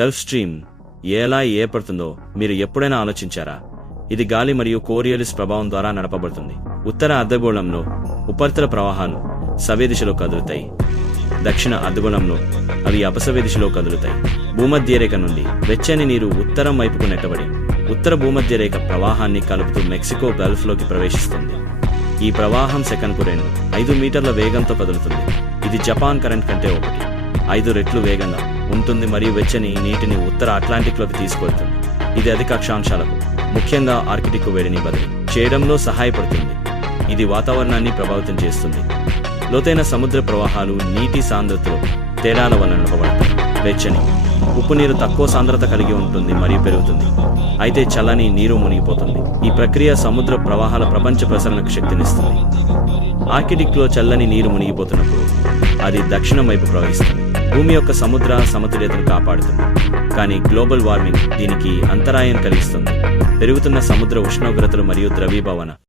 Gulf stream ఎలా ఏర్పడుతుందో మీరు ఎప్పుడైనా ఆలోచించారా? ఇది గాలి మరియు కోరియలిస్ ప్రభావం ద్వారా నడపబడుతుంది. ఉత్తర అర్ధగోళంలో ఉపరితల ప్రవాహాలు సవ్య దిశలో కదులుతాయి. దక్షిణ అర్ధగోళంలో అవి అపసవ్య దిశలో కదులుతాయి. భూమధ్యరేఖ నుండి వెచ్చని నీరు ఉత్తరం వైపుకు నెట్టబడి ఉత్తర భూమధ్యరేఖ ప్రవాహాన్ని కలుపుతూ మెక్సికో గల్ఫ్లోకి ప్రవేశిస్తుంది. ఈ ప్రవాహం సెకండ్కు రెండు ఐదు మీటర్ల వేగంతో కదులుతుంది. ఇది జపాన్ కరెంట్ కంటే ఒకటి. ఐదు రెట్లు వేగంగా ఉంటుంది మరియు వెచ్చని నీటిని ఉత్తర అట్లాంటిక్లోకి తీసుకువెళ్తుంది ఇది అధిక అక్షాంశాలకు ముఖ్యంగా ఆర్కిటిక్ వేడిని బదిలీ చేయడంలో సహాయపడుతుంది. ఇది వాతావరణాన్ని ప్రభావితం చేస్తుంది. లోతైన సముద్ర ప్రవాహాలు నీటి సాంద్రతలో తేడాల వలన నడపబడతాయి వెచ్చని ఉప్పు నీరు తక్కువ సాంద్రత కలిగి ఉంటుంది మరియు పెరుగుతుంది. అయితే చల్లని నీరు మునిగిపోతుంది. ఈ ప్రక్రియ సముద్ర ప్రవాహాల ప్రపంచ ప్రసరణకు శక్తినిస్తుంది ఆర్కిటిక్లో చల్లని నీరు మునిగిపోతున్నప్పుడు అది దక్షిణం వైపు ప్రవహిస్తుంది. భూమి యొక్క సముద్ర సమతుల్యతను కాపాడుతుంది. కానీ గ్లోబల్ వార్మింగ్ దీనికి అంతరాయం కలిగిస్తుంది. పెరుగుతున్న సముద్ర ఉష్ణోగ్రతలు మరియు ద్రవీభవన